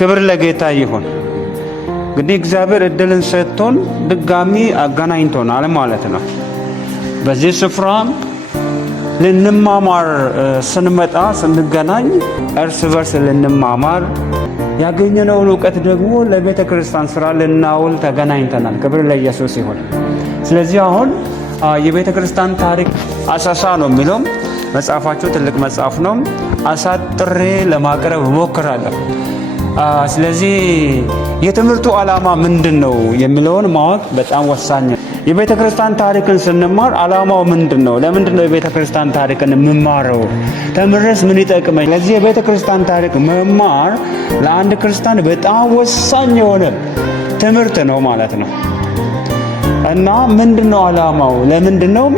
ክብር ለጌታ ይሁን። እንግዲህ እግዚአብሔር እድልን ሰጥቶን ድጋሚ አገናኝቶናል ማለት ነው። በዚህ ስፍራ ልንማማር ስንመጣ ስንገናኝ እርስ በርስ ልንማማር ያገኘነውን ዕውቀት ደግሞ ለቤተ ክርስቲያን ስራ ልናውል ተገናኝተናል። ክብር ለኢየሱስ ይሁን። ስለዚህ አሁን የቤተ ክርስቲያን ታሪክ አሳሳ ነው የሚለው መጽሐፋችሁ ትልቅ መጽሐፍ ነው። አሳጥሬ ለማቅረብ እሞክራለሁ። ስለዚህ የትምህርቱ ዓላማ ምንድን ነው የሚለውን ማወቅ በጣም ወሳኝ ነው። የቤተ ክርስቲያን ታሪክን ስንማር ዓላማው ምንድን ነው? ለምንድን ነው የቤተ ክርስቲያን ታሪክን የምማረው? ተምሬስ ምን ይጠቅመኝ? ለዚህ የቤተ ክርስቲያን ታሪክ መማር ለአንድ ክርስቲያን በጣም ወሳኝ የሆነ ትምህርት ነው ማለት ነው። እና ምንድን ነው ዓላማው? ለምንድን ነው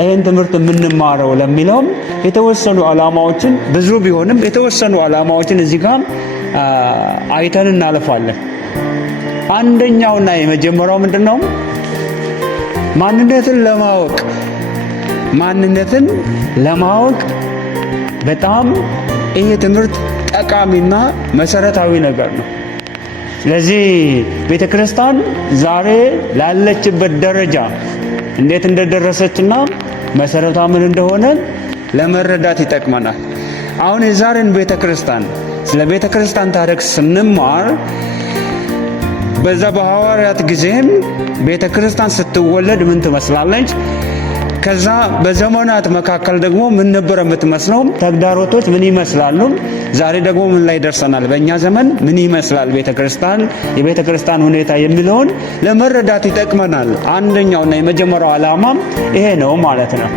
ይህን ትምህርት የምንማረው ለሚለውም የተወሰኑ ዓላማዎችን ብዙ ቢሆንም የተወሰኑ ዓላማዎችን እዚህ ጋር አይተን እናልፋለን። አንደኛውና የመጀመሪያው ምንድን ነው? ማንነትን ለማወቅ በጣም ይሄ ትምህርት ጠቃሚና መሰረታዊ ነገር ነው። ስለዚህ ቤተ ክርስቲያን ዛሬ ላለችበት ደረጃ እንዴት እንደደረሰችና መሰረቷ ምን እንደሆነ ለመረዳት ይጠቅመናል። አሁን የዛሬን ቤተ ክርስቲያን ስለ ቤተ ክርስቲያን ታሪክ ስንማር በዛ በሐዋርያት ጊዜም ቤተ ክርስቲያን ስትወለድ ምን ትመስላለች? ከዛ በዘመናት መካከል ደግሞ ምን ነበር የምትመስለው? ተግዳሮቶች ምን ይመስላሉ? ዛሬ ደግሞ ምን ላይ ደርሰናል? በእኛ ዘመን ምን ይመስላል ቤተክርስቲያን፣ የቤተክርስቲያን ሁኔታ የሚለውን ለመረዳት ይጠቅመናል። አንደኛውና የመጀመሪያው ዓላማ ይሄ ነው ማለት ነው።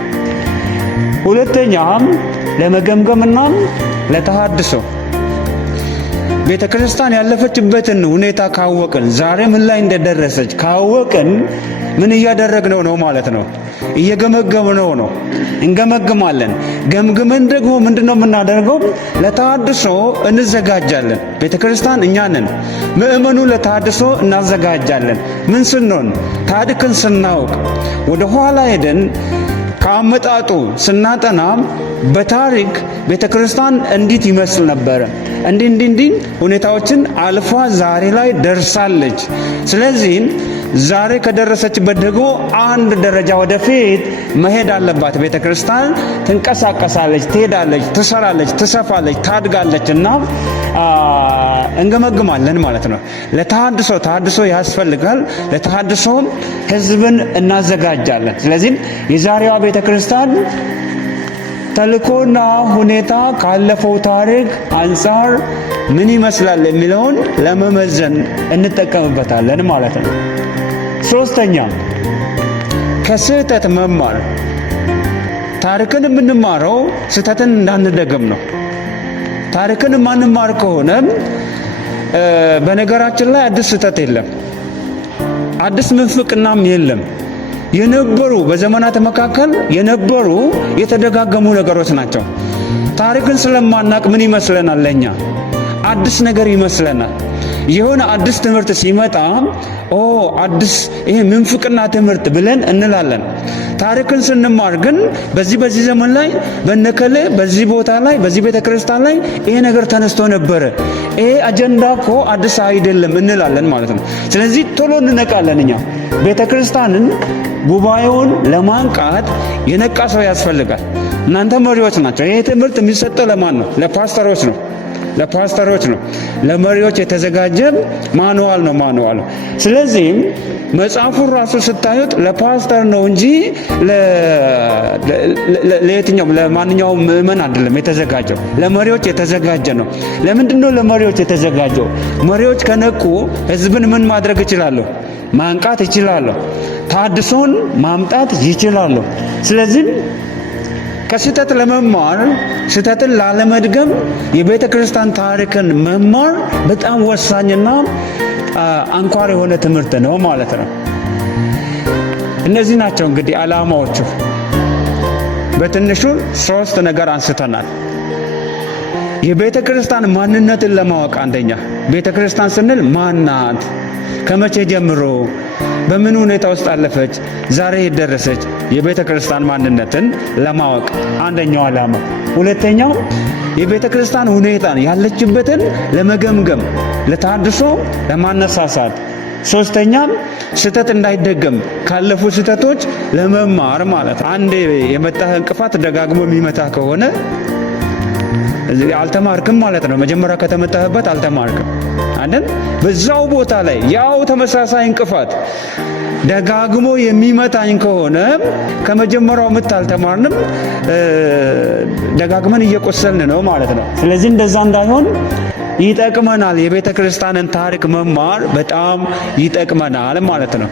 ሁለተኛም ለመገምገምና ለተሃድሶ ቤተክርስቲያን ያለፈችበትን ሁኔታ ካወቅን፣ ዛሬ ምን ላይ እንደደረሰች ካወቅን ምን እያደረግነው ነው ማለት ነው? እየገመገምነው ነው። እንገመግማለን። ገምግመን ደግሞ ምንድነው የምናደርገው? ለተሃድሶ እንዘጋጃለን። ቤተክርስቲያን እኛ ነን። ምእመኑ ለተሃድሶ እናዘጋጃለን። ምን ስንሆን? ታሪክን ስናውቅ ወደ ኋላ ሄደን ከአመጣጡ ስናጠና በታሪክ ቤተክርስቲያን እንዴት ይመስል ነበር፣ እንዲህ ሁኔታዎችን አልፋ ዛሬ ላይ ደርሳለች። ስለዚህ ዛሬ ከደረሰችበት ደግሞ አንድ ደረጃ ወደፊት መሄድ አለባት ቤተክርስቲያን። ትንቀሳቀሳለች፣ ትሄዳለች፣ ትሰራለች፣ ትሰፋለች፣ ታድጋለች እና እንገመግማለን ማለት ነው። ተሃድሶ ያስፈልጋል። ለተሃድሶ ህዝብን እናዘጋጃለን። ስለዚህ የዛሬዋ ቤተክርስቲያን ተልእኮና ሁኔታ ካለፈው ታሪክ አንጻር ምን ይመስላል የሚለውን ለመመዘን እንጠቀምበታለን ማለት ነው። ሶስተኛ ከስህተት መማር። ታሪክን የምንማረው ስህተትን እንዳንደግም ነው። ታሪክን የማንማር ከሆነ በነገራችን ላይ አዲስ ስህተት የለም፣ አዲስ ምንፍቅናም የለም። በዘመናት መካከል የነበሩ የተደጋገሙ ነገሮች ናቸው። ታሪክን ስለማናቅ ምን ይመስለናል? ለኛ አዲስ ነገር ይመስለናል። የሆነ አዲስ ትምህርት ሲመጣ አዲስ ይሄ ምንፍቅና ትምህርት ብለን እንላለን። ታሪክን ስንማር ግን በዚህ ዘመን ላይ በነከለ በዚህ ቦታ ላይ በዚህ ቤተክርስቲያን ላይ ይሄ ነገር ተነስቶ ነበረ፣ ይሄ አጀንዳ እኮ አዲስ አይደለም እንላለን ማለት ነው። ስለዚህ ቶሎ እንነቃለን። እኛ ቤተክርስቲያንን ጉባኤውን ለማንቃት የነቃ ሰው ያስፈልጋል። እናንተ መሪዎች ናቸው። ይሄ ትምህርት የሚሰጠው ለማን ነው? ለፓስተሮች ነው። ለመሪዎች የተዘጋጀ ማኑዋል ነው። ስለዚህም መጽሐፉን ራሱ ስታዩት ለፓስተር ነው እንጂ ለማንኛውም ምእመን አይደለም የተዘጋጀው። ለመሪዎች የተዘጋጀ ነው። ለምንድን ነው ለመሪዎች የተዘጋጀው? መሪዎች ከነቁ ህዝብን ምን ማድረግ ይችላሉ? ማንቃት ይችላሉ። ተሃድሶን ማምጣት ይችላሉ። ስለዚህ ከስህተት ለመማር ስህተትን ላለመድገም የቤተ ክርስቲያን ታሪክን መማር በጣም ወሳኝና አንኳር የሆነ ትምህርት ነው ማለት ነው። እነዚህ ናቸው እንግዲህ ዓላማዎቹ። በትንሹ 3 ነገር አንስተናል። የቤተ ክርስቲያን ማንነትን ለማወቅ አንደኛ ቤተ ክርስቲያን ስንል ማናት? ከመቼ ጀምሮ በምን ሁኔታ ውስጥ አለፈች፣ ዛሬ የደረሰች የቤተ ክርስቲያን ማንነትን ለማወቅ አንደኛው ዓላማ። ሁለተኛው የቤተ ክርስቲያን ሁኔታን ያለችበትን ለመገምገም፣ ለታድሶ ለማነሳሳት። ሶስተኛም ስህተት እንዳይደገም ካለፉ ስህተቶች ለመማር ማለት። አንድ የመጣህ እንቅፋት ደጋግሞ የሚመታ ከሆነ አልተማርክም ማለት ነው። መጀመሪያ ከተመታህበት አልተማርክም አይደል? በዛው ቦታ ላይ ያው ተመሳሳይ እንቅፋት ደጋግሞ የሚመታኝ ከሆነ ከመጀመሪያው ምት አልተማርንም፣ ደጋግመን እየቆሰልን ነው ማለት ነው። ስለዚህ እንደዛ እንዳይሆን ይጠቅመናል። የቤተ ክርስቲያንን ታሪክ መማር በጣም ይጠቅመናል ማለት ነው።